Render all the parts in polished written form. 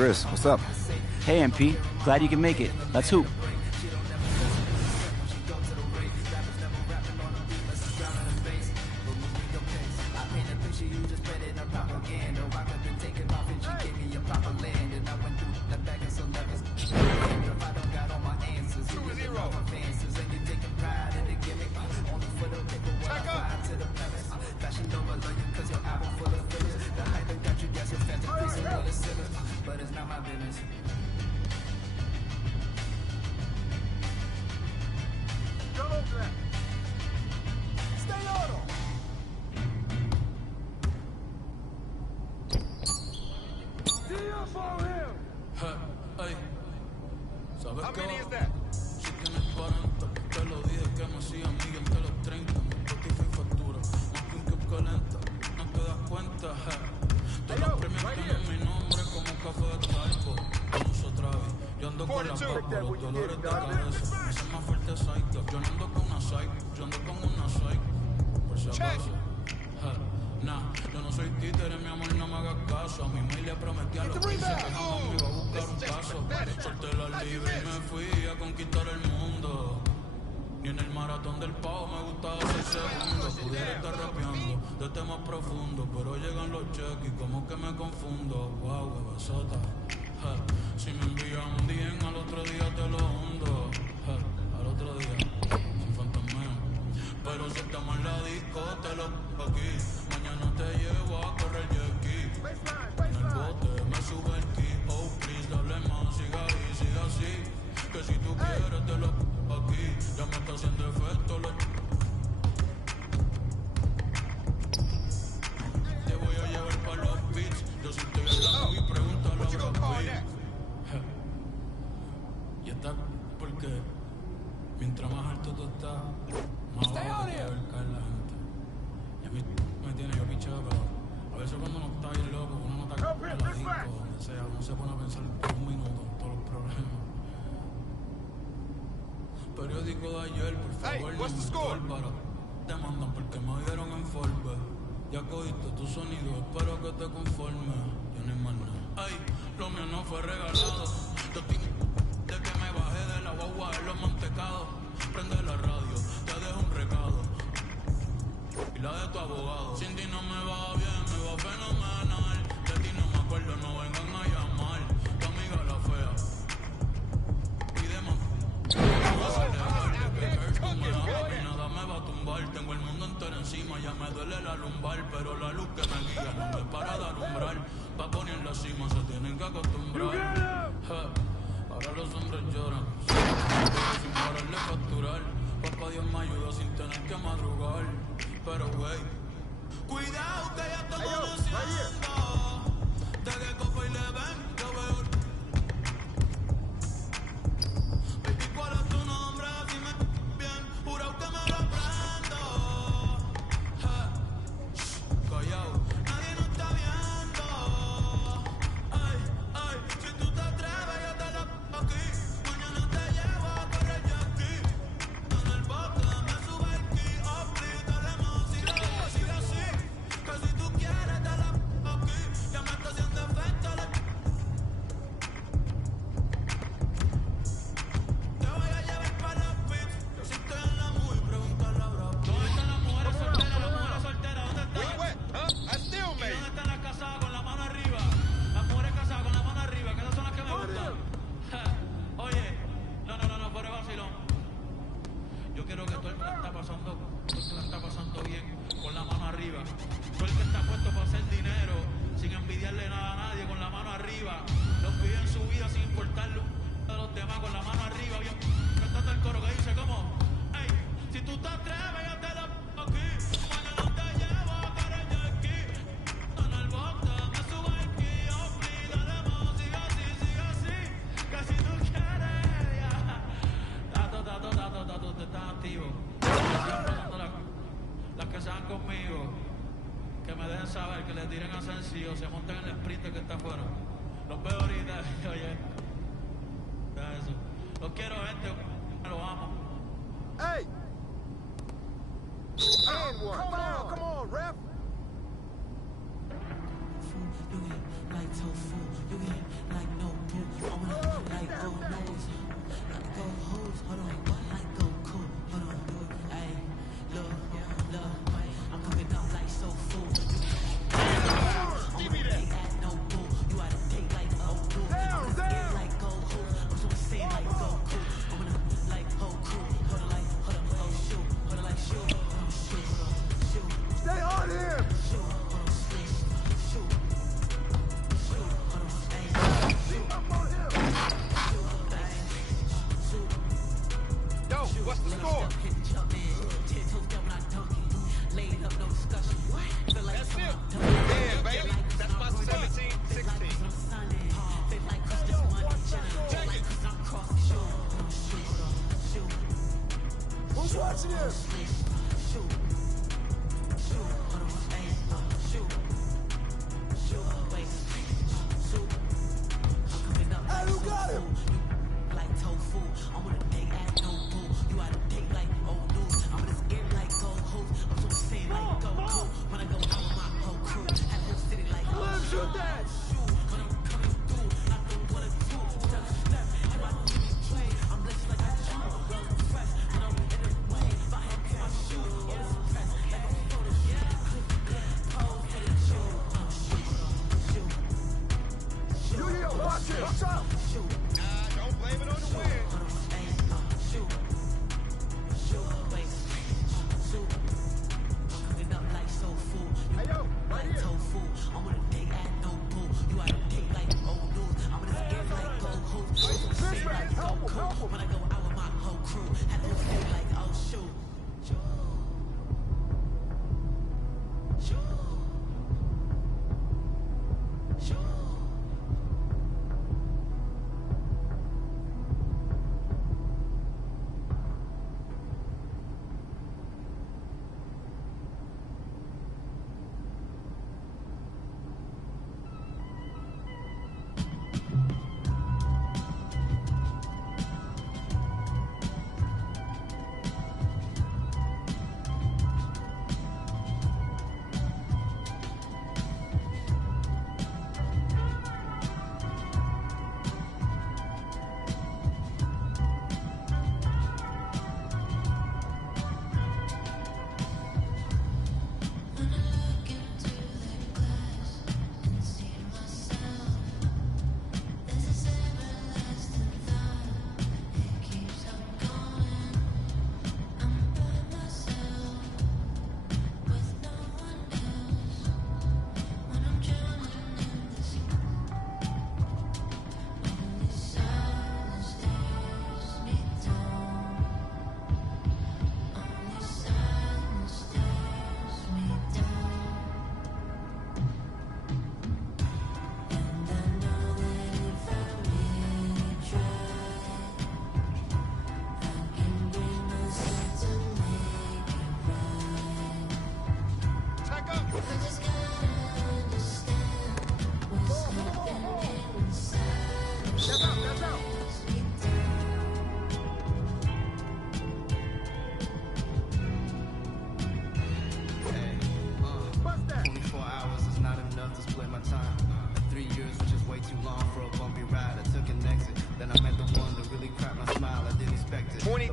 Chris, what's up? Hey, MP. Glad you can make it. Let's hoop. How many is that? Si tienes 40, te lo dije que me hacía amiga entre los 30. Spotify factura, más que un que calenta, no te das cuenta. Todos los premios tienen mi nombre como café de talco. Vamos otra vez, yo ando con la papa, los dolores de cabeza me hacen más fuerte psycho. Yo no ando con una psycho, yo ando con una psycho. Por si acaso. Nah, yo no soy títere, mi amor, no me hagas caso. A mi mail le prometí a los 15 que jamás me iba a buscar un caso. Solté la libre y me fui a conquistar el mundo. Ni en el maratón del pavo me gustaba ser segundo. Pudiera estar rapeando de temas profundos, pero llegan los cheques y como que me confundo. Wow, bebesota. Si me envías un día, al otro día te lo hundo. Al otro día, sin fantasmeo. Pero si estamos en la disco, te lo aquí. Mañana te llevo a correr jet ski. En el bote me sube el ki. Oh, please, dale más, siga ahí, siga así. Que si tú quieres te lo aquí. Ya me está haciendo efecto lo... Te voy a llevar para los beats. Yo si estoy en la movie, pregúntale a Brad Pitt. Y está porque mientras más alto tú estás, más abajo te quiere ver caer la gente. Y a mí me tiene yo pichado, pero a veces cuando uno está bien loco, uno no está en la disco, donde sea, uno se pone a pensar por un minuto en todos los problemas. Periódico de ayer, por favor, no me estorba. Te mandan porque me dieron en Forbes. Ya cogiste tu sonido, espero que te conformes. Yo no hay más nada. Ay, lo mío no fue regalado. Yo tengo de que me bajé de la guagua en los mantecados. Prende la radio, te dejo un recado. Y la de tu abogado. Sin ti no me va bien, me va fenomenal. De ti no me acuerdo, no vengan a llamar. Tu amiga la fea. Pide más. Y nada me va a tumbar. Tengo el mundo entero encima, ya me duele la lumbar. Pero la luz que me guía no me para de alumbrar. Pa' poner la cima se tienen que acostumbrar. Ahora los hombres lloran sin pararle facturar. Papá Dios me ayuda sin tener que madrugar. Pero wey, cuidado que ya estoy conociendo. De que copa y le ven, yo veo. Baby, ¿cuál es tu nombre? Si me bien, juro que me lo aprendo. Callao, nadie nos está viendo. Ay, ay, si tú te atreves yo te lo aquí. Mañana te llevo a correr jet ski. En el bote me sube el ki. Oh, please, dale más, sigue así. Que si tú quieres te lo aquí. Ya me está haciendo efecto la... Te voy a llevar para los beats. Yo si estoy en la movie, pregúntale a Brad Pitt. ¿Dónde están las mujeres solteras? Las mujeres solteras, ¿dónde están? ¿Y dónde están las casadas con la mano arriba? Las mujeres casadas con la mano arriba, que esas son las que me gustan. Oye, no, fuera vacilón. Yo quiero que todo el que la está pasando, bien, con la mano arriba. Todo el que está puesto para hacer dinero, sin envidiarle nada a nadie, con la mano arriba. Los pide en su vida sin importarle a los demás, con la mano arriba, bien. Cántate el coro que dice como, ey, si tú te atreves, yo te lo aquí. Mañana te llevo a correr jet ski. En el bote me sube el ki. Oh, please, dale más, sigue así. Que si tú quieres, ya. Tato, te estás activo. Sigan pasando las que sean conmigo. Que me dejen saber, que les tiren a sencillo, se monten en el sprint que está afuera. Los veo ahorita, oye. Ya eso. Los quiero, gente, los amo. Hey! And one. Come on, ref. You get like tofu, you get like shit. What's up? Nah, don't blame it on the wind. Hey, yo, right here. Fish man, help him.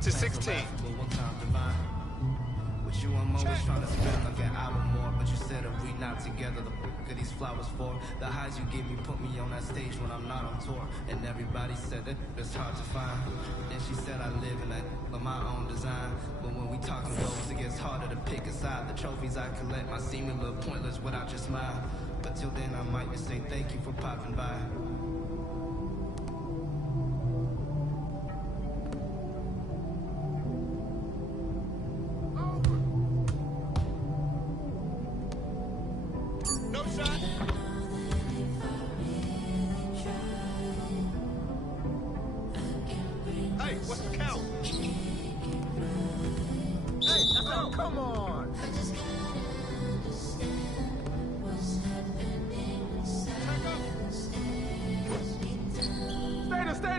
To 16. With you, I'm always trying to spend like an hour more, but you said if we not together, the fuck are these flowers for? The highs you give me put me on that stage when I'm not on tour, and everybody said that it's hard to find. Then she said I live in that of my own design, but when we talking goals, it gets harder to pick a side. The trophies I collect might seem a little pointless without your smile, but till then I might just say thank you for popping by.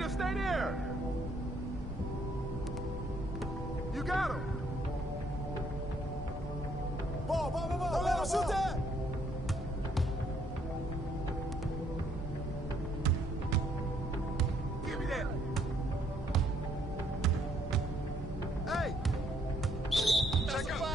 Stay there! You got him! Ball! Don't let him shoot that! Give me that! Hey! Check up!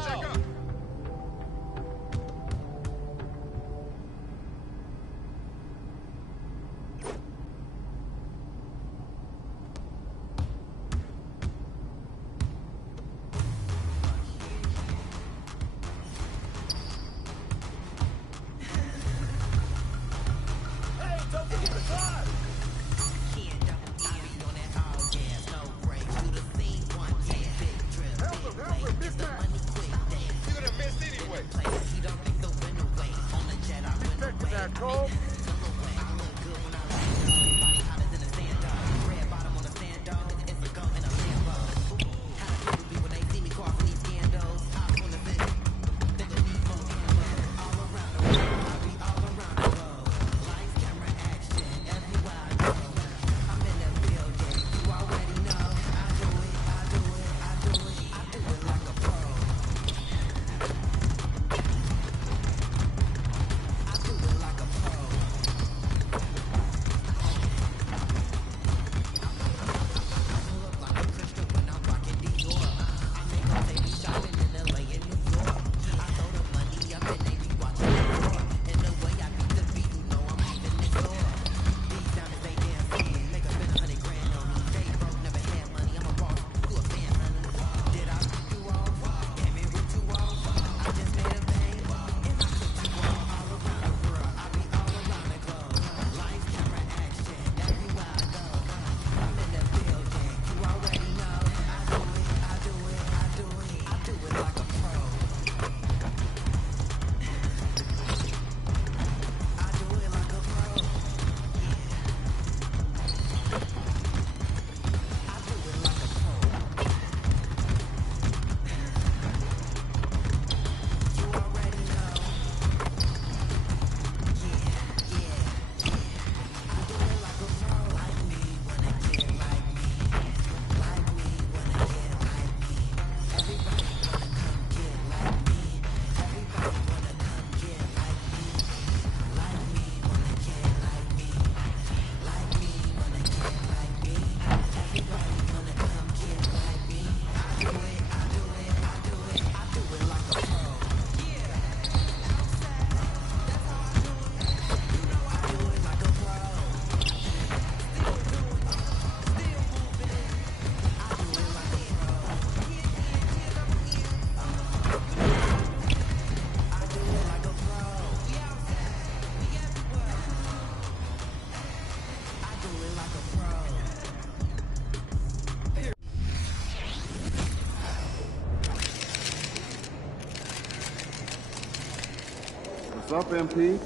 What's up, MP?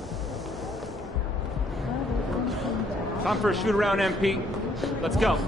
Time for a shoot around, MP. Let's go.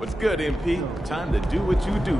What's good, MP? Time to do what you do.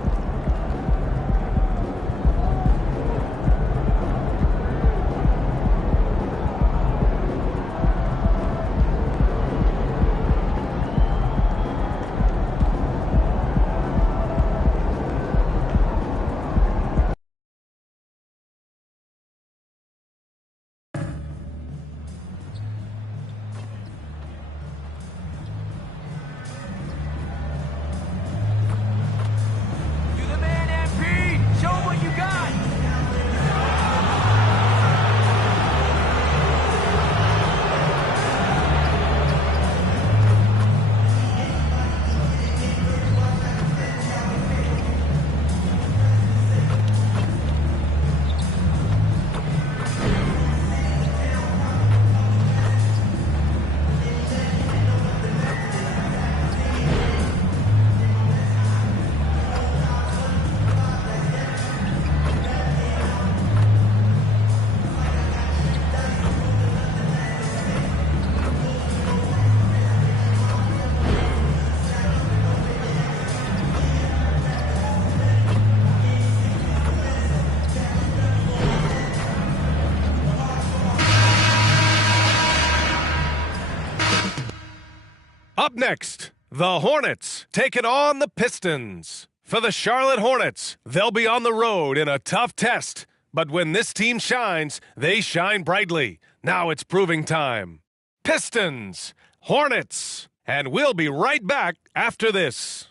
Up next, the Hornets taking on the Pistons. For the Charlotte Hornets, they'll be on the road in a tough test. But when this team shines, they shine brightly. Now it's proving time. Pistons, Hornets, and we'll be right back after this.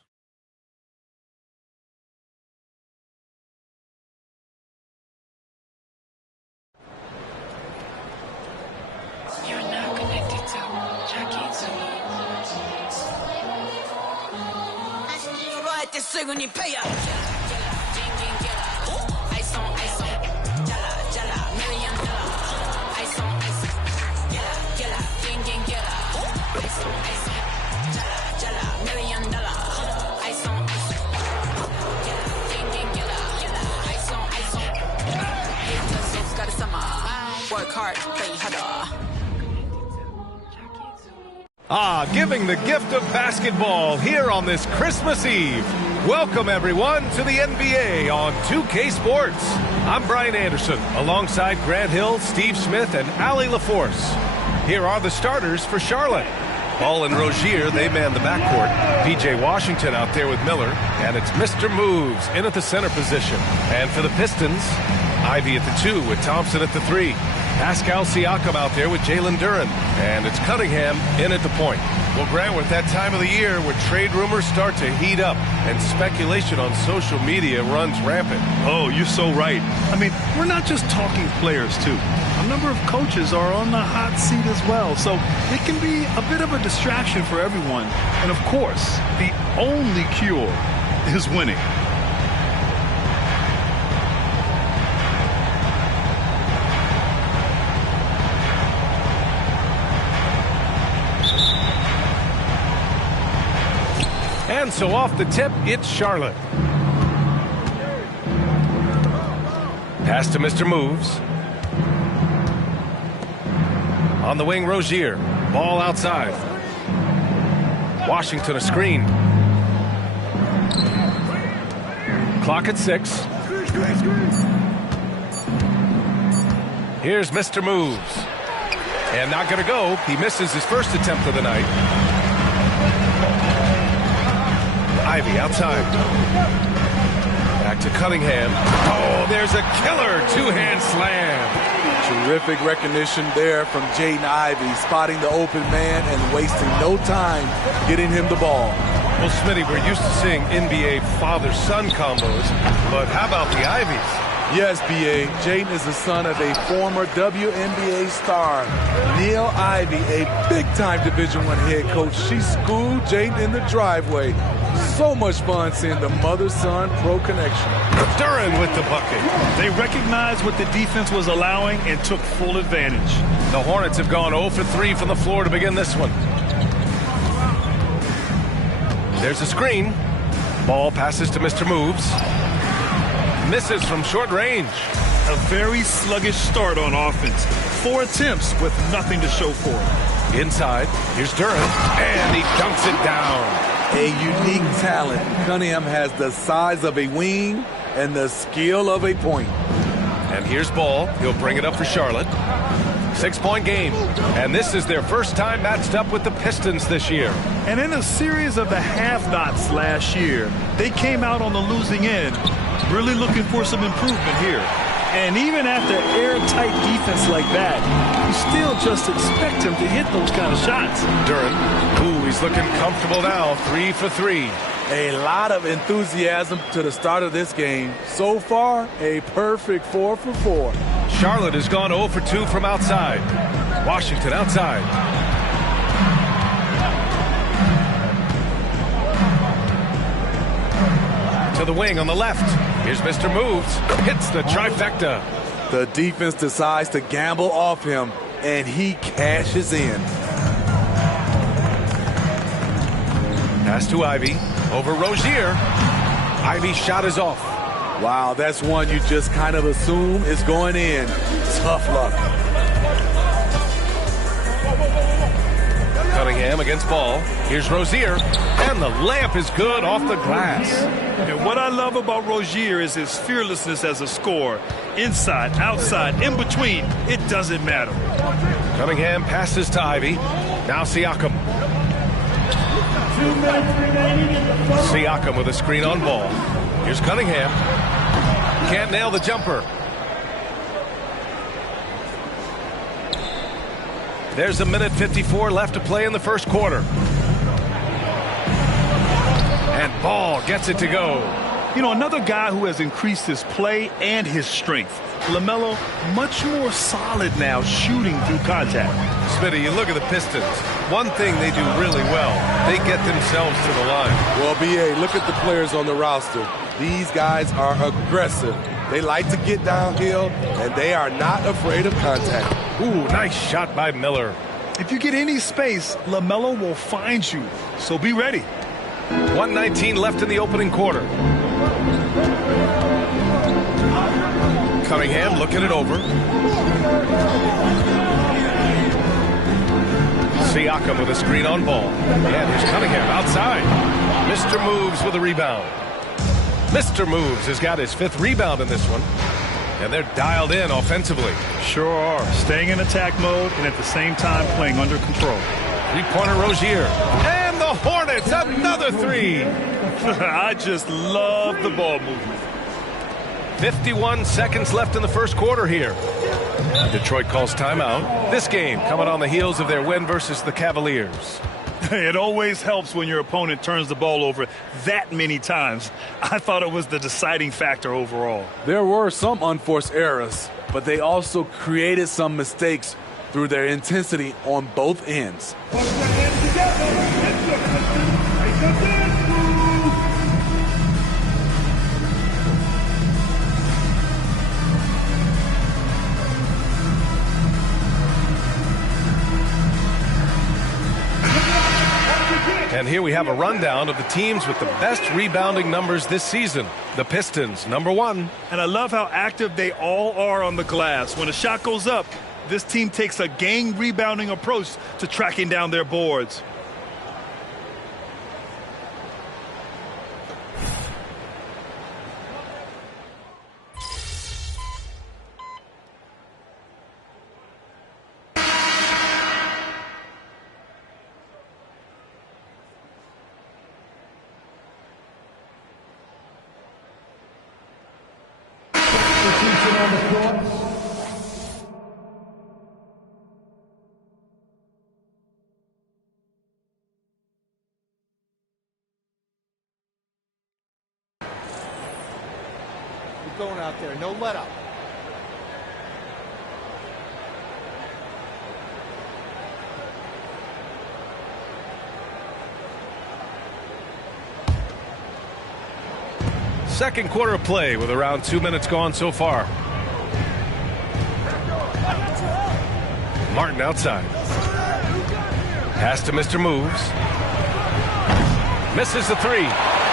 You're now connected to Jackie Zulu. すぐにペイヤー Ice on, ice on, jala, jala, million dollar. Ice on, ice on, gela, gela, gang, gang, gela. Ice on, ice on, jala, jala, million dollar. Ice on, ice on, gela, gang, gang, gela. Ice on, ice on. Hate the soul's got a summer. Work hard, play harder. Giving the gift of basketball here on this Christmas Eve. Welcome, everyone, to the NBA on 2K Sports. I'm Brian Anderson, alongside Grant Hill, Steve Smith, and Allie LaForce. Here are the starters for Charlotte. Ball and Rozier, they man the backcourt. P.J. Washington out there with Miller. And it's Mr. Moves in at the center position. And for the Pistons, Ivy at the 2 with Thompson at the 3. Pascal Siakam out there with Jalen Duren. And it's Cunningham in at the point. Well, Grant, we're at that time of the year where trade rumors start to heat up and speculation on social media runs rampant. Oh, you're so right. I mean, we're not just talking players, too. A number of coaches are on the hot seat as well, so it can be a bit of a distraction for everyone. And, of course, the only cure is winning. And so off the tip, it's Charlotte. Pass to Mr. Moves. On the wing, Rozier. Ball outside. Washington a screen. Clock at 6. Here's Mr. Moves. And not going to go. He misses his first attempt of the night. Ivy outside. Back to Cunningham. Oh, there's a killer two-hand slam. Terrific recognition there from Jaden Ivey, spotting the open man and wasting no time getting him the ball. Well, Smitty, we're used to seeing NBA father-son combos, but how about the Ivies? Yes, B.A. Jaden is the son of a former WNBA star, Neil Ivey, a big-time Division I head coach. She schooled Jaden in the driveway. So much fun seeing the mother-son pro connection. Duren with the bucket. They recognized what the defense was allowing and took full advantage. The Hornets have gone 0 for 3 from the floor to begin this one. There's a screen. Ball passes to Mr. Moves. Misses from short range. A very sluggish start on offense. 4 attempts with nothing to show for it. Inside, here's Duren, and he dunks it down. A unique talent. Cunningham has the size of a wing and the skill of a point. And here's Ball. He'll bring it up for Charlotte. 6-point game. And this is their first time matched up with the Pistons this year. And in a series of the have-nots last year, they came out on the losing end, really looking for some improvement here. And even after airtight defense like that, you still just expect him to hit those kind of shots. Duren, ooh, he's looking comfortable now, 3 for 3. A lot of enthusiasm to the start of this game. So far, a perfect 4 for 4. Charlotte has gone 0 for 2 from outside. Washington outside. To the wing on the left. Here's Mr. Moves. Hits the trifecta. The defense decides to gamble off him, and he cashes in. Pass to Ivy. Over Rozier. Ivy's shot is off. Wow, that's one you just kind of assume is going in. Tough luck. Cunningham against Ball. Here's Rozier. And the layup is good off the glass. And what I love about Rozier is his fearlessness as a scorer. Inside, outside, in between, it doesn't matter. Cunningham passes to Ivy. Now Siakam. 2 minutes remaining in the first. Siakam with a screen on Ball. Here's Cunningham. Can't nail the jumper. There's 1:54 left to play in the first quarter. And Ball gets it to go. You know, another guy who has increased his play and his strength. LaMelo, much more solid now shooting through contact. Smitty, you look at the Pistons. One thing they do really well, they get themselves to the line. Well, B.A., look at the players on the roster. These guys are aggressive. They like to get downhill, and they are not afraid of contact. Ooh, nice shot by Miller. If you get any space, LaMelo will find you, so be ready. 1:19 left in the opening quarter. Cunningham looking it over. Siakam with a screen on ball. And here's Cunningham outside. Mr. Moves with a rebound. Mr. Moves has got his 5th rebound in this one. And they're dialed in offensively. Sure are. Staying in attack mode and at the same time playing under control. Three-pointer Rozier. And the Hornets, another 3. I just love the ball movement. 51 seconds left in the first quarter here. Detroit calls timeout. This game coming on the heels of their win versus the Cavaliers. It always helps when your opponent turns the ball over that many times. I thought it was the deciding factor overall. There were some unforced errors, but they also created some mistakes through their intensity on both ends. Put your hands together. It's the Pistons. Make a dance move. And here we have a rundown of the teams with the best rebounding numbers this season. The Pistons, number 1. And I love how active they all are on the glass. When a shot goes up, this team takes a gang rebounding approach to tracking down their boards. On the floor. We're going out there. No let up. Second quarter of play with around 2 minutes gone so far. Martin outside. Pass to Mr. Moves. Misses the 3.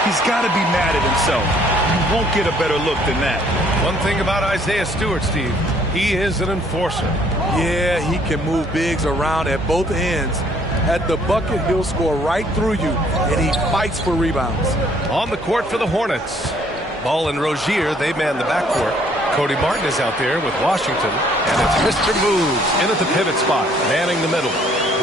He's got to be mad at himself. You won't get a better look than that. One thing about Isaiah Stewart, Steve, he is an enforcer. Yeah, he can move bigs around at both ends. At the bucket, he'll score right through you, and he fights for rebounds. On the court for the Hornets. Ball and Rozier, they man the backcourt. Cody Martin is out there with Washington. And it's Mr. Moves in at the pivot spot, manning the middle.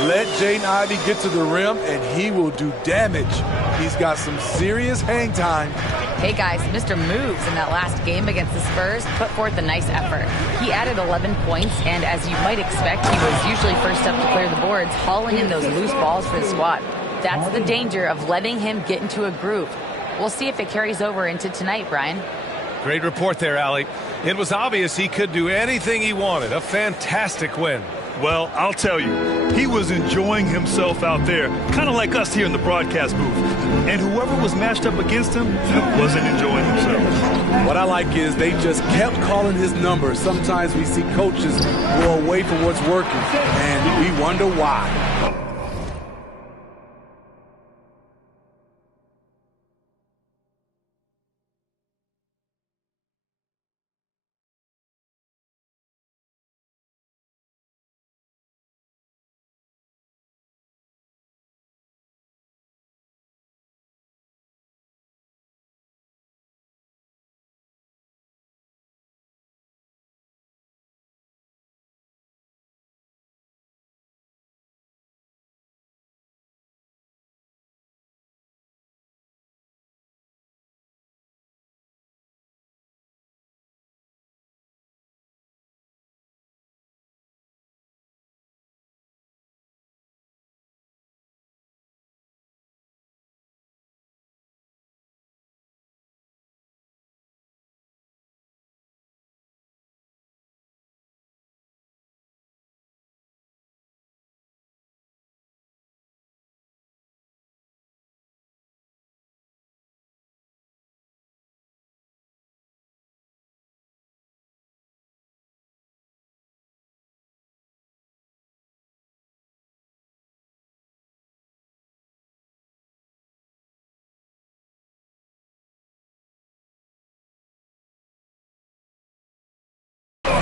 Let Jaden Ivey get to the rim, and he will do damage. He's got some serious hang time. Hey guys, Mr. Moves in that last game against the Spurs put forth a nice effort. He added 11 points, and as you might expect, he was usually first up to clear the boards, hauling in those loose balls for the squad. That's the danger of letting him get into a groove. We'll see if it carries over into tonight, Brian. Great report there, Allie. It was obvious he could do anything he wanted. A fantastic win. Well, I'll tell you, he was enjoying himself out there, kind of like us here in the broadcast booth. And whoever was matched up against him wasn't enjoying himself. What I like is they just kept calling his number. Sometimes we see coaches go away from what's working, and we wonder why.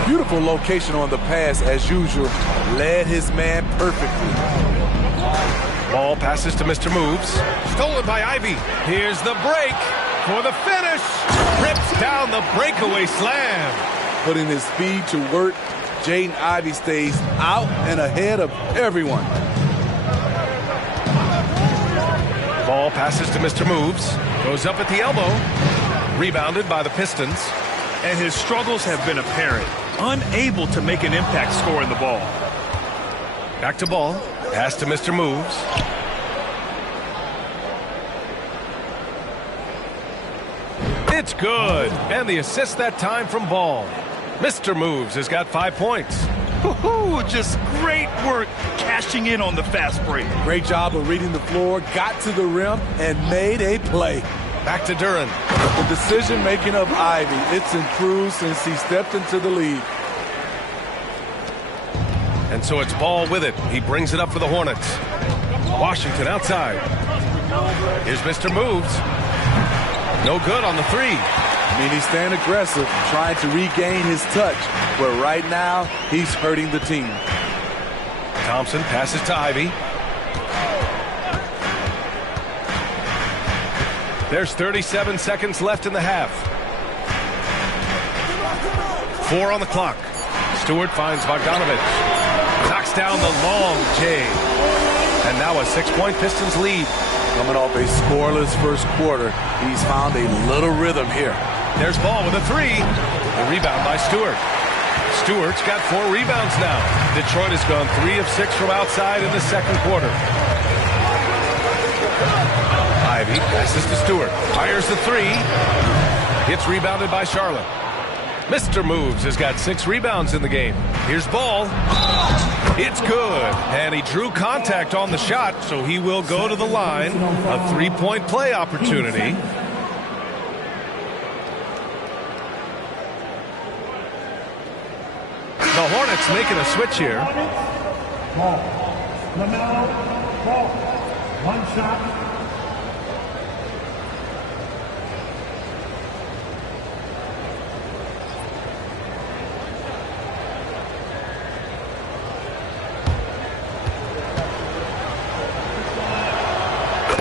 Beautiful location on the pass, as usual. Led his man perfectly. Ball passes to Mr. Moves. Stolen by Ivy. Here's the break for the finish. Rips down the breakaway slam. Putting his speed to work, Jaden Ivey stays out and ahead of everyone. Ball passes to Mr. Moves. Goes up at the elbow. Rebounded by the Pistons. And his struggles have been apparent. Unable to make an impact scoring the ball. Back to Ball. Pass to Mr. Moves. It's good. And the assist that time from Ball. Mr. Moves has got 5 points. Just great work cashing in on the fast break. Great job of reading the floor, got to the rim, and made a play. Back to Duran. The decision-making of Ivy, it's improved since he stepped into the league. And so it's Ball with it. He brings it up for the Hornets. Washington outside. Here's Mr. Moves. No good on the three. I mean, he's staying aggressive, trying to regain his touch, but right now, he's hurting the team. Thompson passes to Ivy. There's 37 seconds left in the half. 4 on the clock. Stewart finds Bogdanovich. Knocks down the long J. And now a 6-point Pistons lead. Coming off a scoreless first quarter, he's found a little rhythm here. There's Ball with a three. The rebound by Stewart. Stewart's got 4 rebounds now. Detroit has gone 3 of 6 from outside in the second quarter. Ivy passes to Stewart. Fires the three. Gets rebounded by Charlotte. Mr. Moves has got 6 rebounds in the game. Here's Ball. It's good. And he drew contact on the shot, so he will go to the line. A 3-point play opportunity. The Hornets making a switch here. Ball. LaMelo Ball. One shot.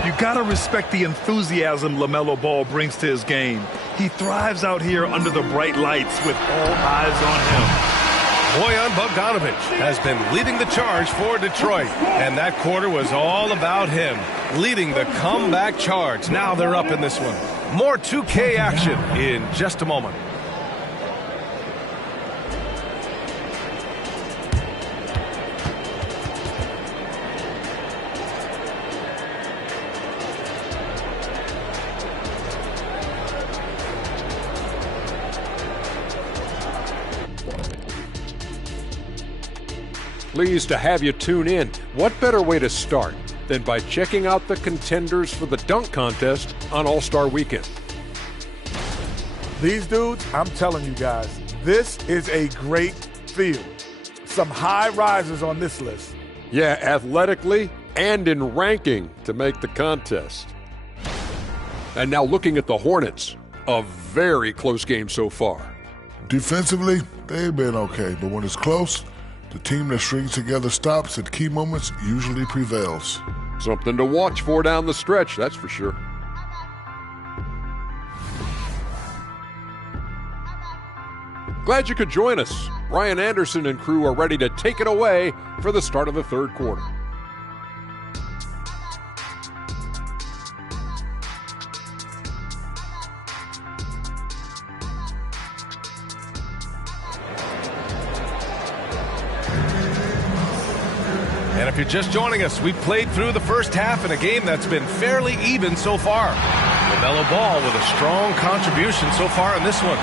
You gotta respect the enthusiasm LaMelo Ball brings to his game. He thrives out here under the bright lights with all eyes on him. Bojan Bogdanovich has been leading the charge for Detroit, and that quarter was all about him, leading the comeback charge. Now they're up in this one. More 2K action in just a moment. Pleased to have you tune in. What better way to start than by checking out the contenders for the dunk contest on All-Star Weekend? These dudes, I'm telling you guys, this is a great field. Some high risers on this list. Yeah, athletically and in ranking to make the contest. And now looking at the Hornets, a very close game so far. Defensively, they've been okay, but when it's close, the team that strings together stops at key moments usually prevails. Something to watch for down the stretch, that's for sure. Glad you could join us. Ryan Anderson and crew are ready to take it away for the start of the third quarter. And if you're just joining us, we've played through the first half in a game that's been fairly even so far. LaMelo Ball with a strong contribution so far in this one.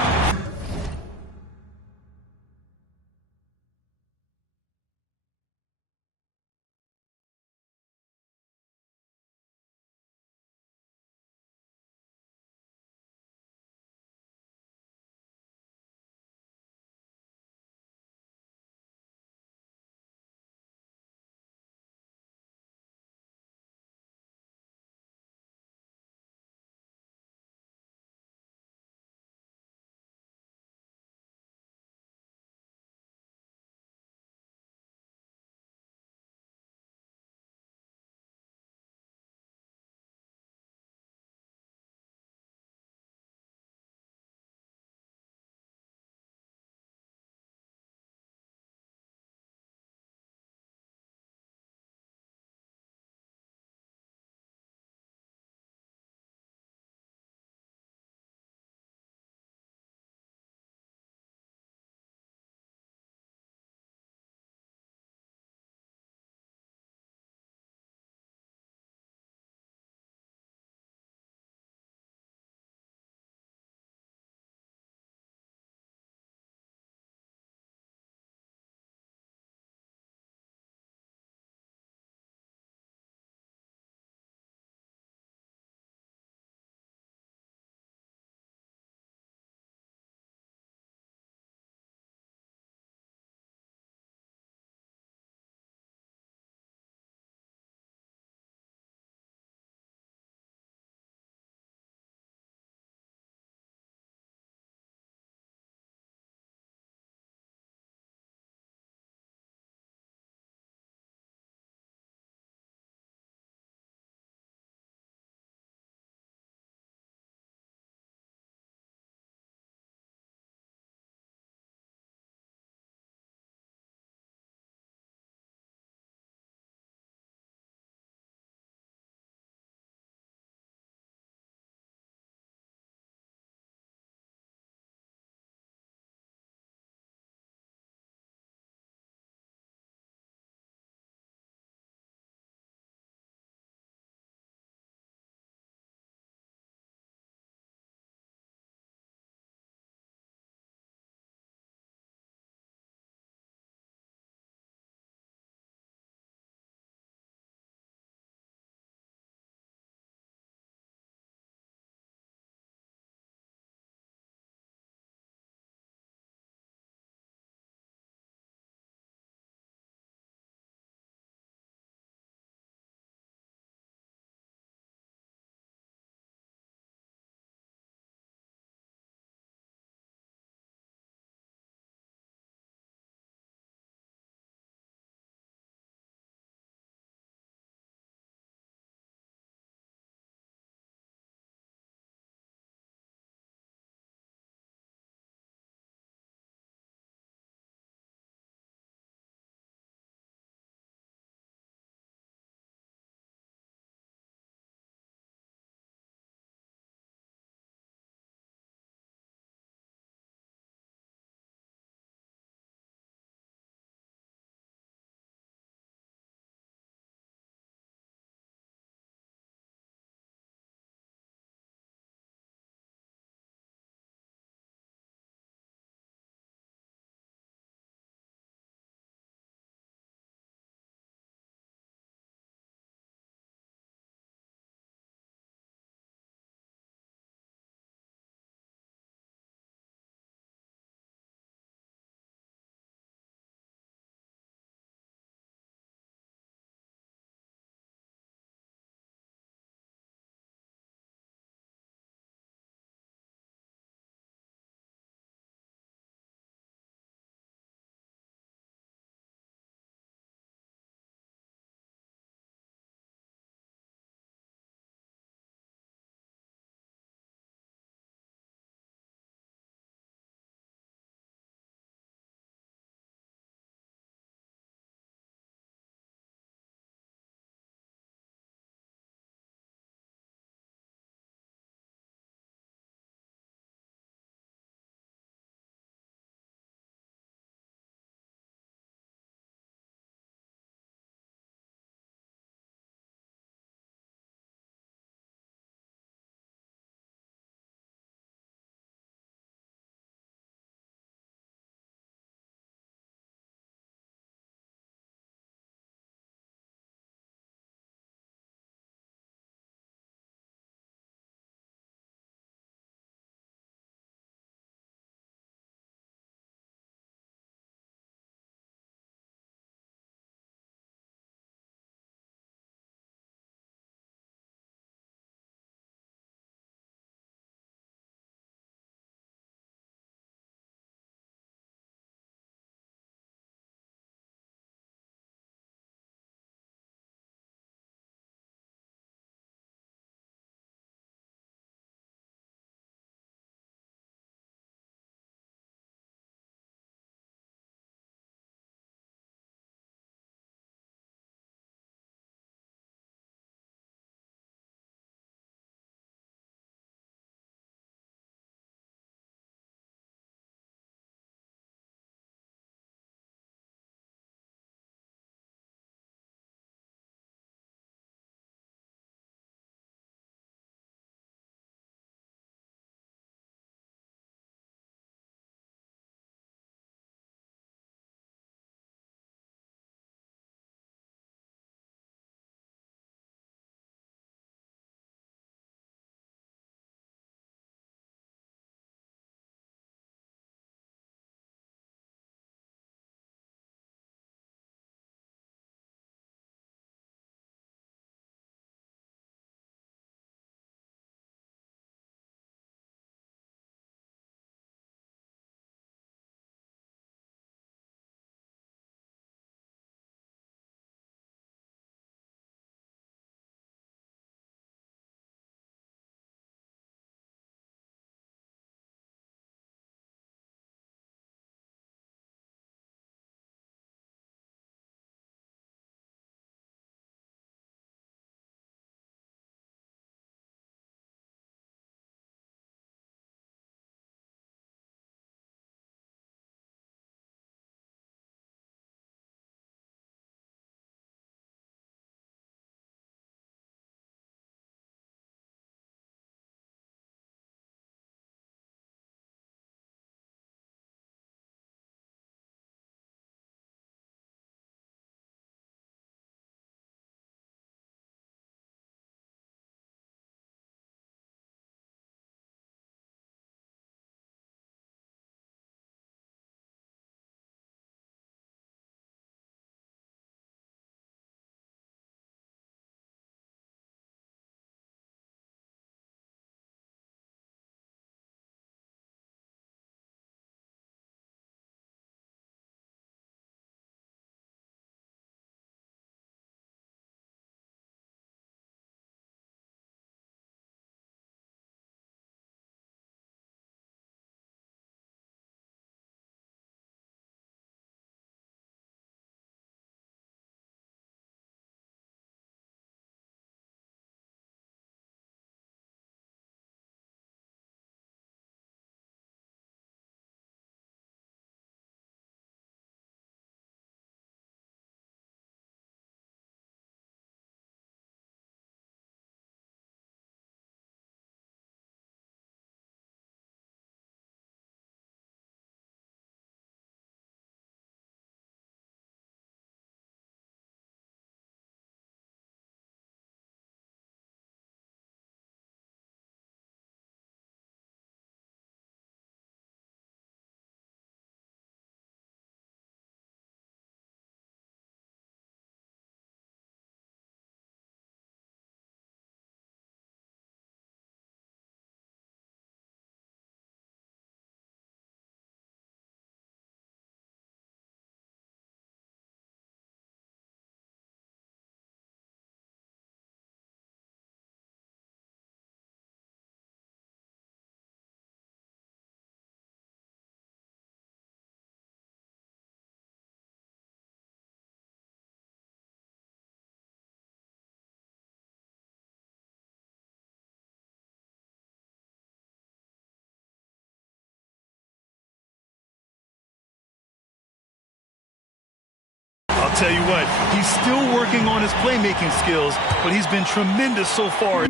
tell you what, he's still working on his playmaking skills, but he's been tremendous so far.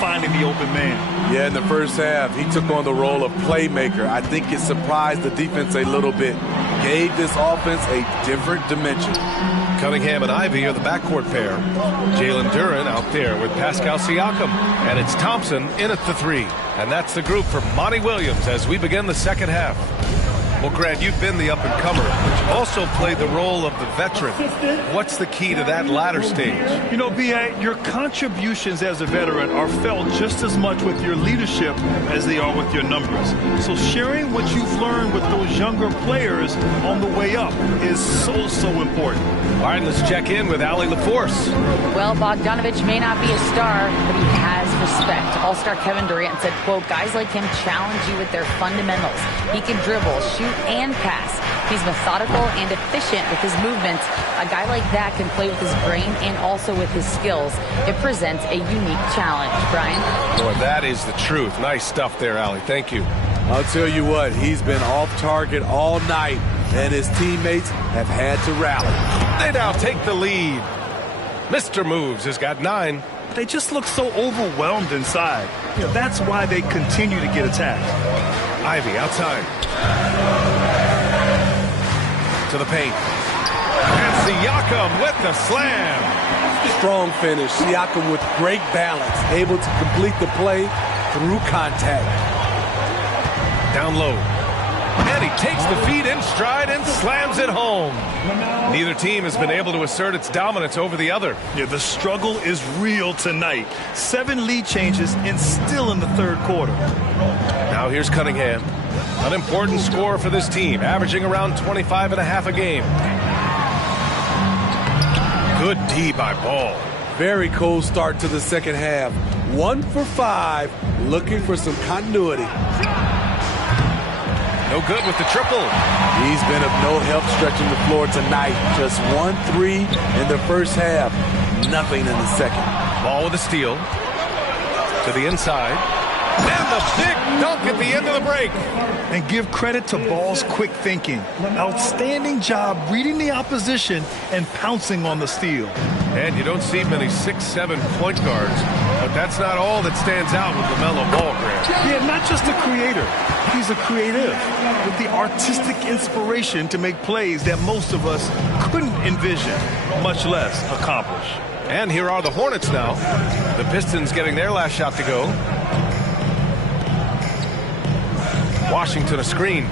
Finding the open man. Yeah, in the first half, he took on the role of playmaker. I think it surprised the defense a little bit. Gave this offense a different dimension. Cunningham and Ivy are the backcourt pair. Jalen Duren out there with Pascal Siakam. And it's Thompson in at the 3. And that's the group for Monty Williams as we begin the second half. Well, Grant, you've been the up-and-comer, but you also played the role of the veteran. What's the key to that latter stage? You know, B.A., your contributions as a veteran are felt just as much with your leadership as they are with your numbers. So sharing what you've learned with those younger players on the way up is so important. All right, let's check in with Allie LaForce. Well, Bogdanovich may not be a star, but he has respect. All-star Kevin Durant said, quote, guys like him challenge you with their fundamentals. He can dribble, shoot, and pass. He's methodical and efficient with his movements. A guy like that can play with his brain and also with his skills. It presents a unique challenge. Brian? Boy, that is the truth. Nice stuff there, Allie. Thank you. I'll tell you what, he's been off target all night, and his teammates have had to rally. They now take the lead. Mr. Moves has got 9. They just look so overwhelmed inside. You know, that's why they continue to get attacked. Ivy outside. To the paint. And Siakam with the slam. Strong finish. Siakam with great balance. Able to complete the play through contact. Down low. And he takes the feed in stride and slams it home. Neither team has been able to assert its dominance over the other. Yeah, the struggle is real tonight. 7 lead changes and still in the third quarter. Now here's Cunningham. An important scorer for this team, averaging around 25.5 a game. Good D by Ball. Very cold start to the second half. 1 for 5, looking for some continuity. No good with the triple. He's been of no help stretching the floor tonight. Just 1 3 in the first half. Nothing in the second. Ball with a steal. To the inside. And the big dunk at the end of the break. And give credit to Ball's quick thinking. Outstanding job reading the opposition and pouncing on the steal. And you don't see many 6'7" point guards, but that's not all that stands out with LaMelo Ball, Grant. Yeah, not just a creator. He's a creative with the artistic inspiration to make plays that most of us couldn't envision, much less accomplish. And here are the Hornets now. The Pistons getting their last shot to go. Washington a screen.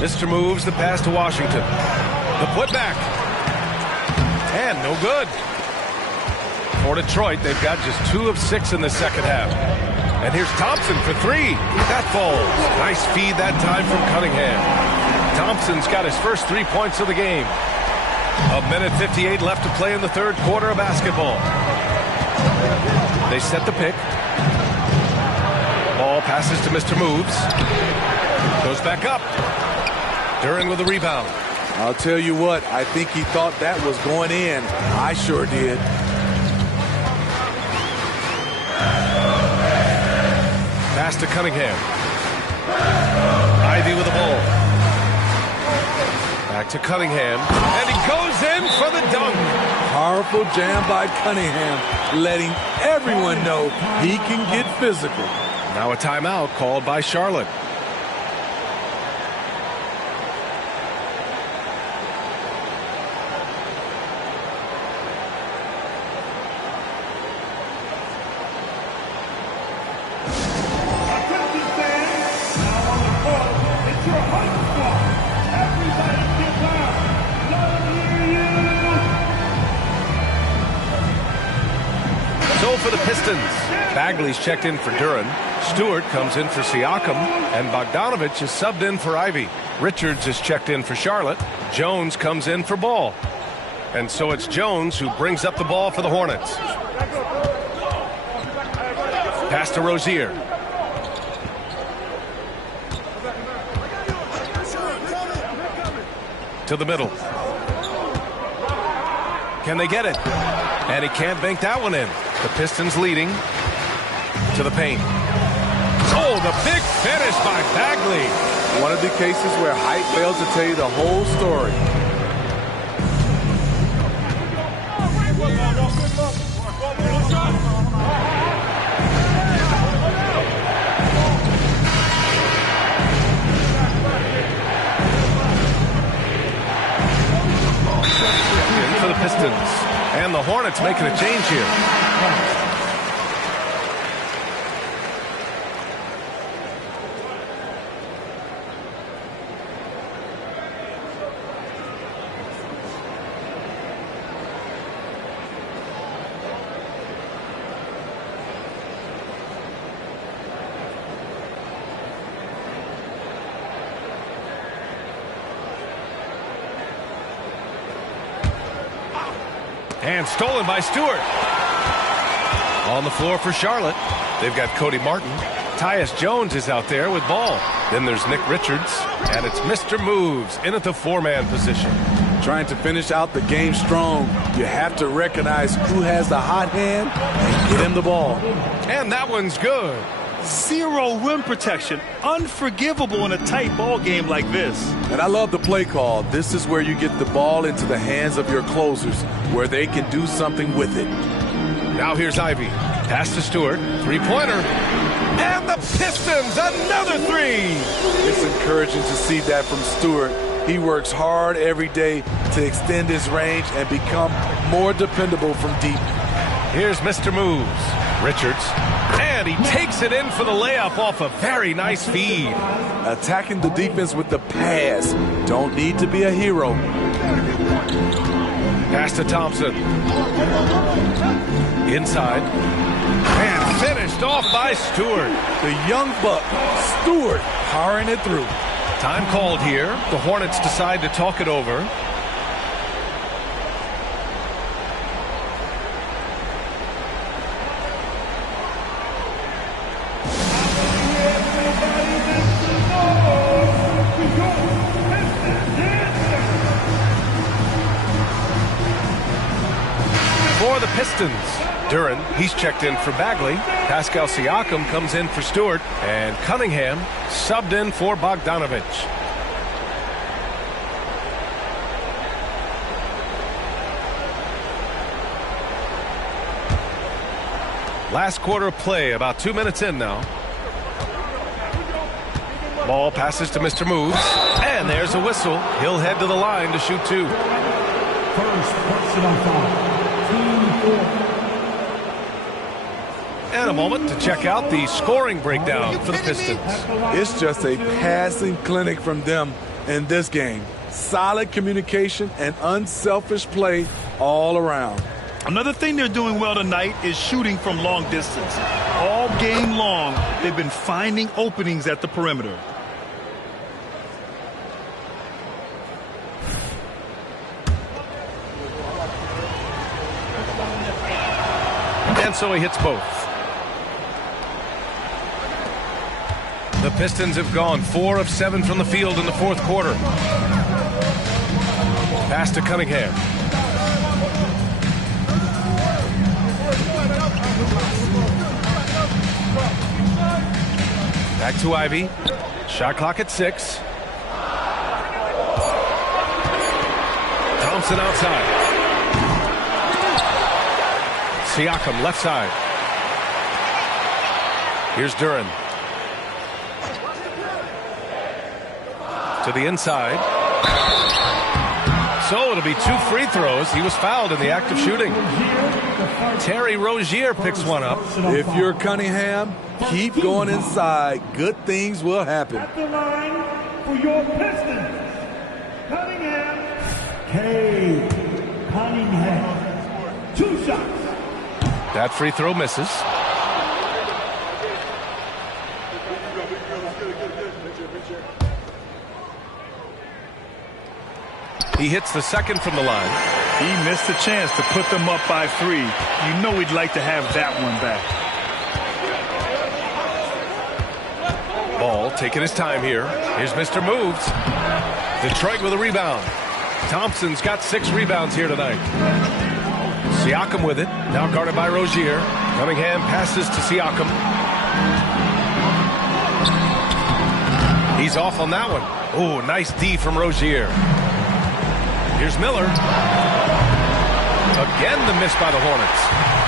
Mr. Moves the pass to Washington. The putback. And no good. For Detroit, they've got just 2 of 6 in the second half. And here's Thompson for 3. That falls. Nice feed that time from Cunningham. Thompson's got his first 3 points of the game. 1:58 left to play in the third quarter of basketball. They set the pick. Ball passes to Mr. Moves. Goes back up. Duren with the rebound. I'll tell you what, I think he thought that was going in. I sure did. Pass to Cunningham. Ivy with the ball. Back to Cunningham. And he goes in for the dunk. Powerful jam by Cunningham, letting everyone know he can get physical. Now a timeout called by Charlotte. So for the Pistons, Bagley's checked in for Duren. Stewart comes in for Siakam, and Bogdanovich is subbed in for Ivy. Richards is checked in for Charlotte. Jones comes in for Ball. And so it's Jones who brings up the ball for the Hornets. Pass to Rozier. To the middle. Can they get it? And he can't bank that one in. The Pistons leading. to the paint. Oh, the big finish by Bagley. One of the cases where height fails to tell you the whole story. In for the Pistons. And the Hornets making a change here. And stolen by Stewart. On the floor for Charlotte. They've got Cody Martin. Tyus Jones is out there with ball. Then there's Nick Richards. And it's Mr. Moves in at the four-man position. Trying to finish out the game strong, you have to recognize who has the hot hand and get him the ball. And that one's good. Zero rim protection. Unforgivable in a tight ball game like this. And I love the play call. This is where you get the ball into the hands of your closers, where they can do something with it. Now here's Ivy. Pass to Stewart. Three-pointer. And the Pistons, another three. It's encouraging to see that from Stewart. He works hard every day to extend his range and become more dependable from deep. Here's Mr. Moves. Richards. And he takes it in for the layup off a very nice feed. Attacking the defense with the pass. Don't need to be a hero. Pass to Thompson. Inside. And finished off by Stewart. The young buck, Stewart, powering it through. Time called here. The Hornets decide to talk it over. For the Pistons, Duran, he's checked in for Bagley. Pascal Siakam comes in for Stewart. And Cunningham subbed in for Bogdanovich. Last quarter of play, about 2 minutes in now. Ball passes to Mr. Moves. And there's a whistle. He'll head to the line to shoot two. First personal foul. And a moment to check out the scoring breakdown for the Pistons. It's just a passing clinic from them in this game. Solid communication and unselfish play all around. Another thing they're doing well tonight is shooting from long distance. All game long, they've been finding openings at the perimeter. And so he hits both. The Pistons have gone 4 of 7 from the field in the fourth quarter. Pass to Cunningham. Back to Ivy. Shot clock at 6. Thompson outside. Siakam left side. Here's Duran. To the inside. So it'll be 2 free throws. He was fouled in the act of shooting. Terry Rozier picks one up. If you're Cunningham, keep going inside. Good things will happen. At the line for your Pistons, Cunningham. K. Cunningham. 2 shots. That free throw misses. He hits the second from the line. He missed the chance to put them up by 3. You know he'd like to have that one back. Ball taking his time here. Here's Mr. Moves. Detroit with a rebound. Thompson's got 6 rebounds here tonight. Siakam with it. Now guarded by Rozier. Cunningham passes to Siakam. He's off on that one. Oh, nice D from Rozier. Here's Miller. Again, the miss by the Hornets.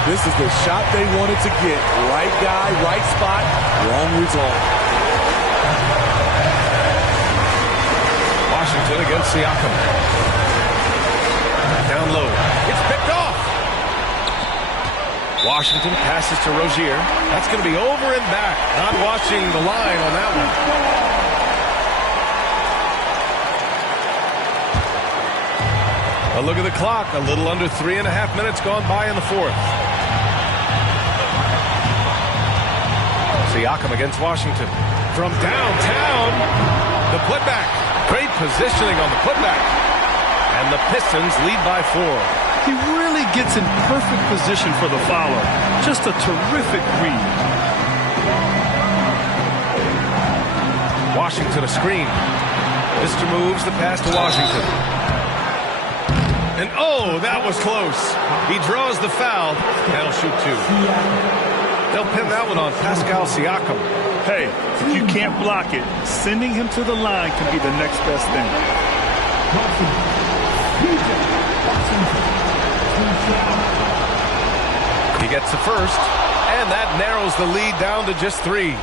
This is the shot they wanted to get. Right guy, right spot, wrong result. Washington against Siakam. Down low. It's picked off. Washington passes to Rozier. That's going to be over and back. Not watching the line on that one. A look at the clock. A little under 3.5 minutes gone by in the fourth. Siakam against Washington. From downtown, the putback. Great positioning on the putback. And the Pistons lead by 4. He really gets in perfect position for the follow. Just a terrific read. Washington a screen. Mister moves the pass to Washington. And oh, that was close. He draws the foul. That'll shoot 2. They'll pin that one on Pascal Siakam. Hey, if you can't block it, sending him to the line can be the next best thing. He gets the first, and that narrows the lead down to just 3.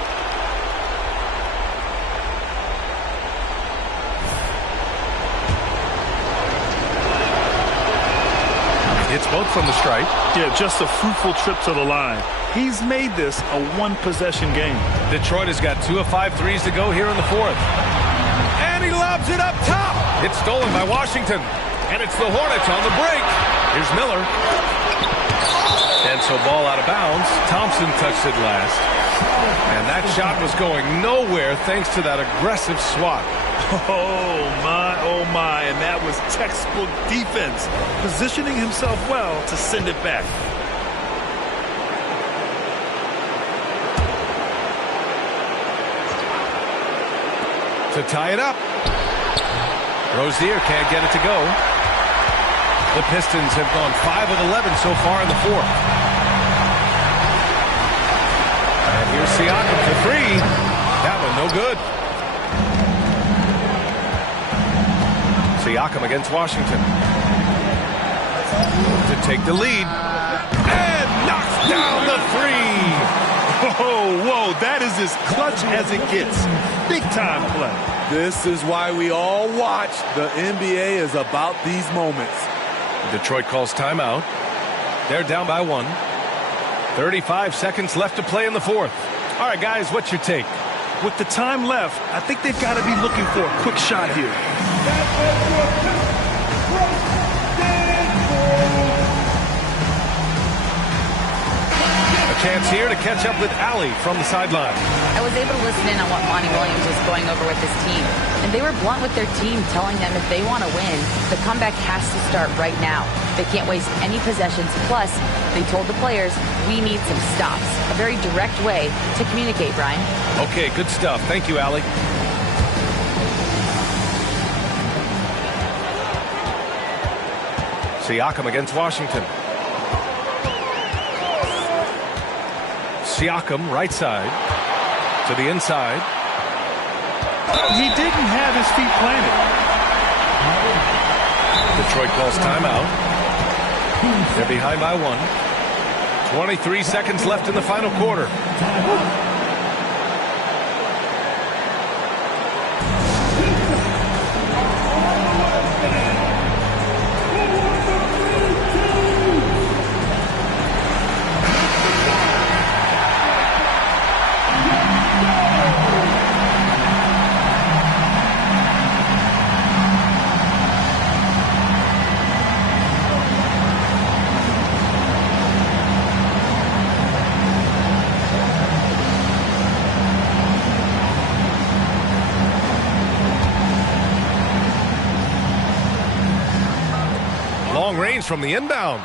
It's both from the stripe. Yeah, just a fruitful trip to the line. He's made this a one-possession game. Detroit has got 2 of 5 threes to go here in the fourth. And he lobs it up top. It's stolen by Washington. And it's the Hornets on the break. Here's Miller. And so ball out of bounds. Thompson touched it last. And that shot was going nowhere thanks to that aggressive swat. Oh my, and that was textbook defense. Positioning himself well to send it back. To tie it up. Rozier can't get it to go. The Pistons have gone 5 of 11 so far in the fourth. And here's Siakam for 3. That one no good. Siakam against Washington. To take the lead. And knocks down the 3. Whoa, that is as clutch as it gets. Big time play. This is why we all watch. The NBA is about these moments. Detroit calls timeout. They're down by 1. 35 seconds left to play in the fourth. All right, guys, what's your take? With the time left, I think they've got to be looking for a quick shot here. A chance here to catch up with Allie from the sideline. I was able to listen in on what Monty Williams was going over with his team. And they were blunt with their team, telling them if they want to win, the comeback has to start right now. They can't waste any possessions. Plus, they told the players, we need some stops. A very direct way to communicate, Brian. Okay, good stuff. Thank you, Allie. Siakam against Washington. Siakam, right side, to the inside. He didn't have his feet planted. Detroit calls timeout. They're behind by 1. 23 seconds left in the final quarter. Long range from the inbound.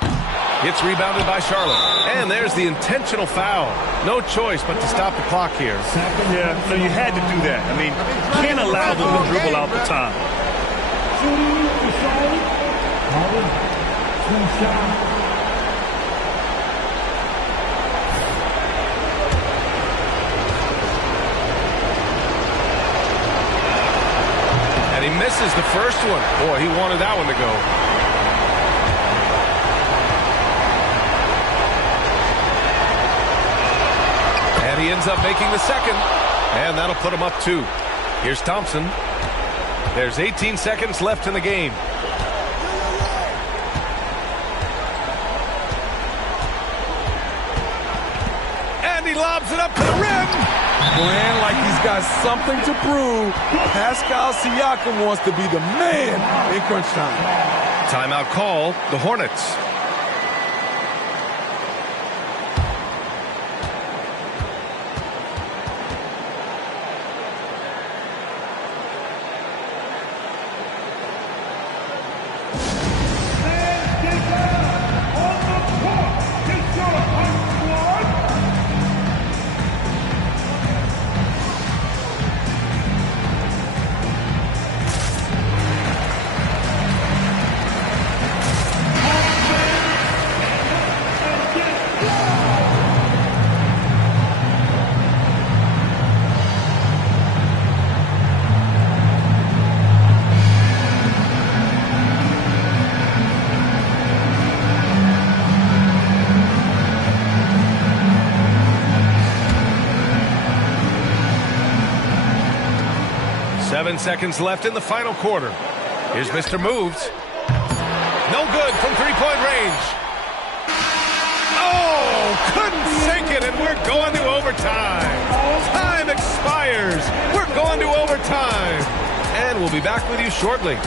It's rebounded by Charlotte. And there's the intentional foul. No choice but to stop the clock here. Yeah, so you had to do that. I mean, can't allow them to dribble out the time. misses the first one. Boy, he wanted that one to go. And he ends up making the second. And that'll put him up 2. Here's Thompson. There's 18 seconds left in the game. And he lobs it up to the rim. Playing like he's got something to prove. Pascal Siakam wants to be the man in crunch time. Timeout call, the Hornets. Seconds left in the final quarter. Here's Mr. Moves. No good from three-point range. Oh, couldn't sink it, and we're going to overtime. Time expires. We're going to overtime. And we'll be back with you shortly.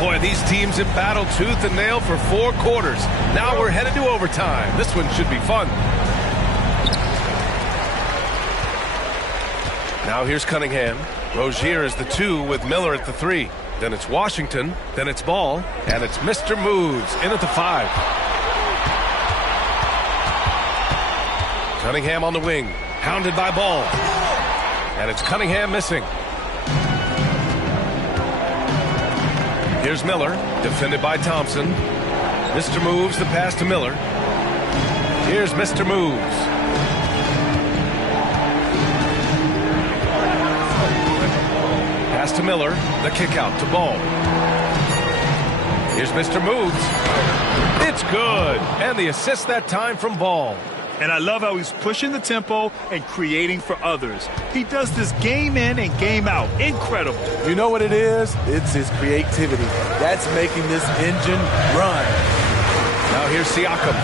Boy, these teams have battled tooth and nail for 4 quarters. Now we're headed to overtime. This one should be fun. Now here's Cunningham. Rozier is the 2 with Miller at the 3. Then it's Washington. Then it's Ball. And it's Mr. Moves in at the 5. Cunningham on the wing. Hounded by Ball. And it's Cunningham missing. Here's Miller, defended by Thompson. Mr. Moves the pass to Miller. Here's Mr. Moves. Pass to Miller, the kick out to Ball. Here's Mr. Moves. It's good, and the assist that time from Ball. And I love how he's pushing the tempo and creating for others. He does this game in and game out. Incredible. You know what it is? It's his creativity. That's making this engine run. Now here's Siakam.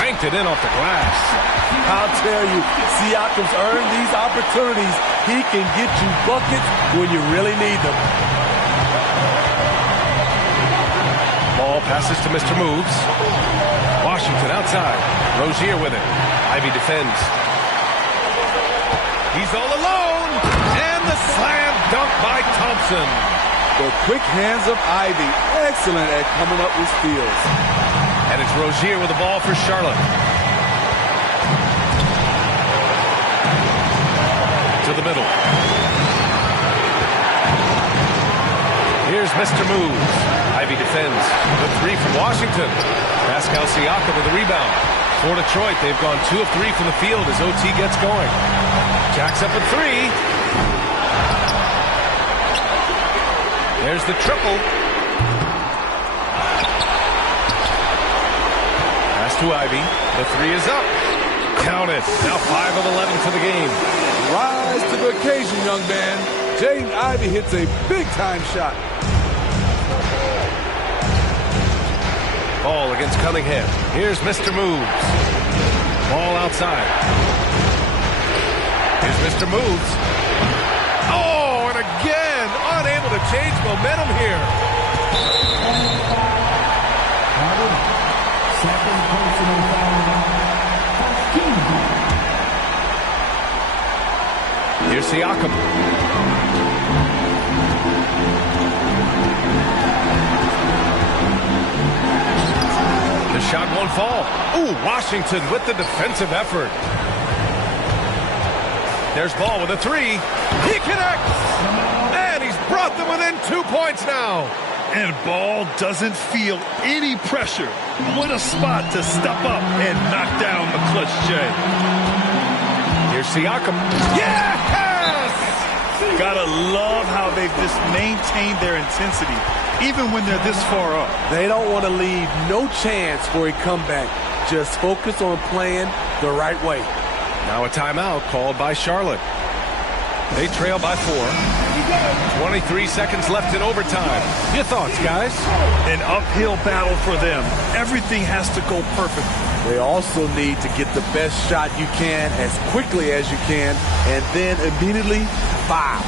Banked it in off the glass. I'll tell you, Siakam's earned these opportunities. He can get you buckets when you really need them. Ball passes to Mr. Moves. Washington outside. Rozier with it. Ivy defends. He's all alone. And the slam dunk by Thompson. The quick hands of Ivy. Excellent at coming up with steals. And it's Rozier with the ball for Charlotte. To the middle. Here's Mr. Moves. Ivy defends. The 3 from Washington. Pascal Siakam with the rebound. For Detroit, they've gone 2 of 3 from the field as OT gets going. Jacks up a 3. There's the triple. Pass to Ivy. The 3 is up. Count it. Now 5 of 11 for the game. Rise to the occasion, young man. Jaden Ivey hits a big-time shot. Ball against Cunningham. Here's Mr. Moves. Ball outside. Here's Mr. Moves. Oh, and again, unable to change momentum here. Second personal foul. Here's Siakam. The shot won't fall. Ooh, Washington with the defensive effort. There's Ball with a three. He connects! And he's brought them within 2 points now. And Ball doesn't feel any pressure. What a spot to step up and knock down the clutch J. Here's Siakam. Yes! Gotta love how they've just maintained their intensity, even when they're this far up. They don't want to leave no chance for a comeback. Just focus on playing the right way. Now a timeout called by Charlotte. They trail by 4. 23 seconds left in overtime. Your thoughts, guys? An uphill battle for them. Everything has to go perfect. They also need to get the best shot you can as quickly as you can, and then immediately foul.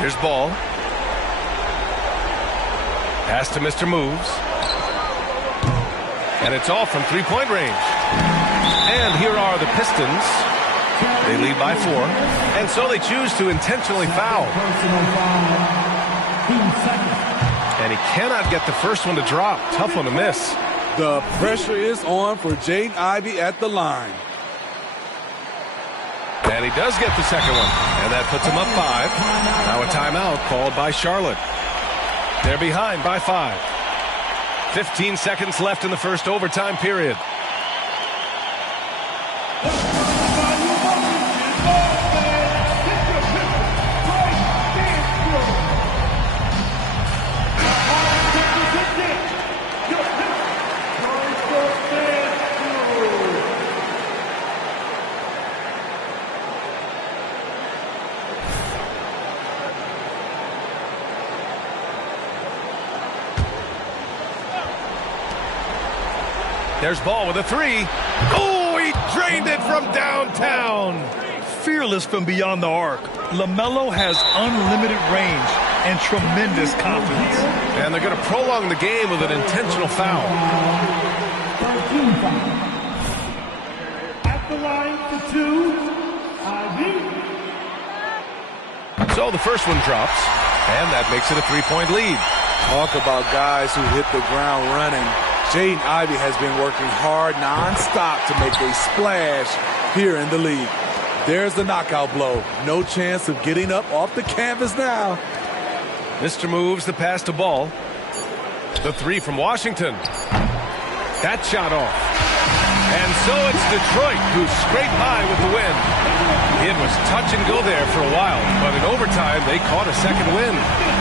Here's Ball. Pass to Mr. Moves. And it's all from three-point range. And here are the Pistons. They lead by 4. And so they choose to intentionally foul. And he cannot get the first one to drop. Tough one to miss. The pressure is on for Jaden Ivey at the line. And he does get the second one. And that puts him up 5. Now a timeout called by Charlotte. They're behind by 5. 15 seconds left in the first overtime period. There's Ball with a 3. Oh, he drained it from downtown. Fearless from beyond the arc. LaMelo has unlimited range and tremendous confidence. And they're going to prolong the game with an intentional foul. At the line for 2, Ivy. So the first one drops, and that makes it a 3-point lead. Talk about guys who hit the ground running. Jaden Ivey has been working hard nonstop to make a splash here in the league. There's the knockout blow. No chance of getting up off the canvas now. Mr. Moves the pass to Ball. The 3 from Washington. That shot off. And so it's Detroit who scraped by with the win. It was touch and go there for a while, but in overtime they caught a second win.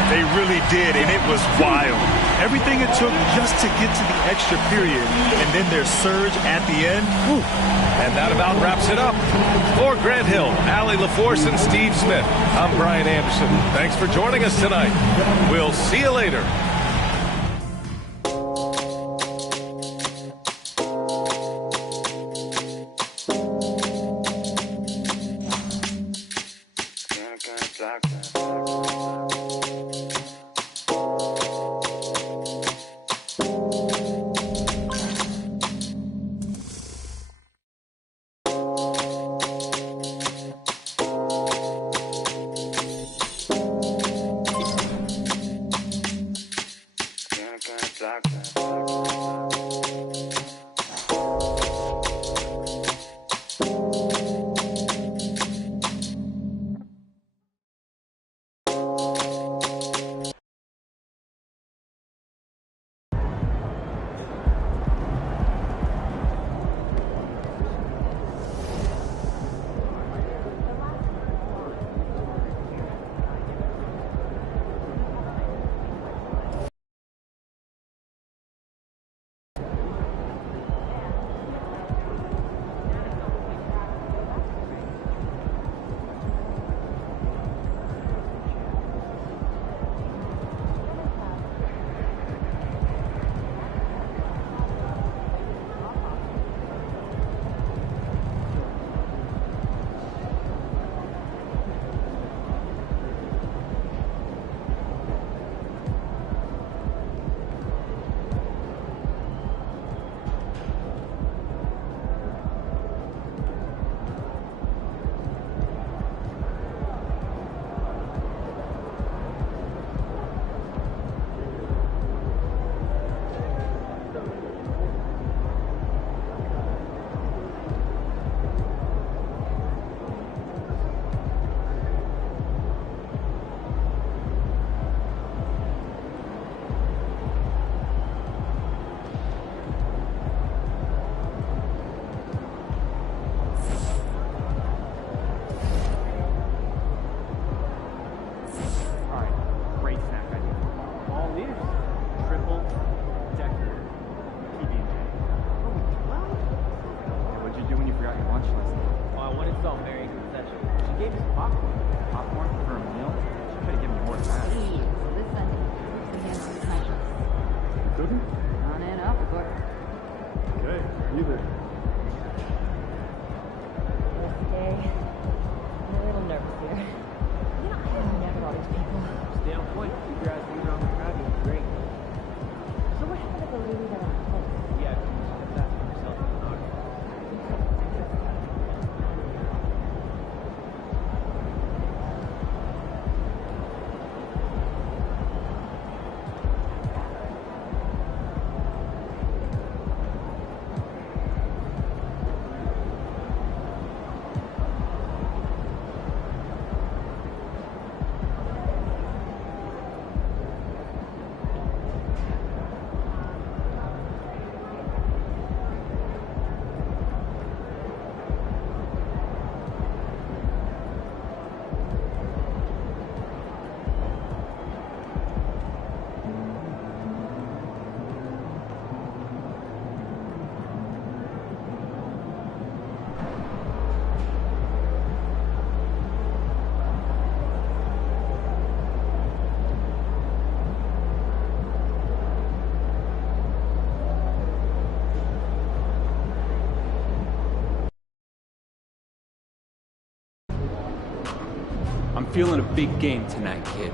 They really did, and it was wild. Everything it took just to get to the extra period, and then their surge at the end. Whew. And that about wraps it up. For Grant Hill, Allie LaForce, and Steve Smith, I'm Brian Anderson. Thanks for joining us tonight. We'll see you later. I'm feeling a big game tonight, kid.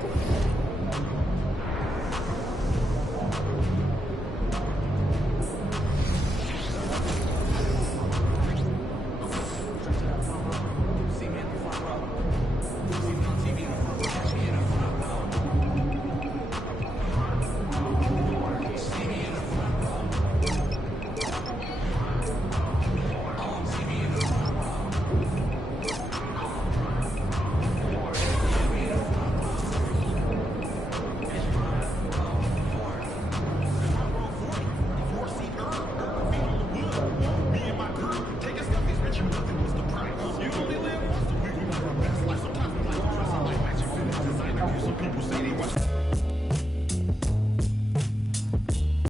People say they watch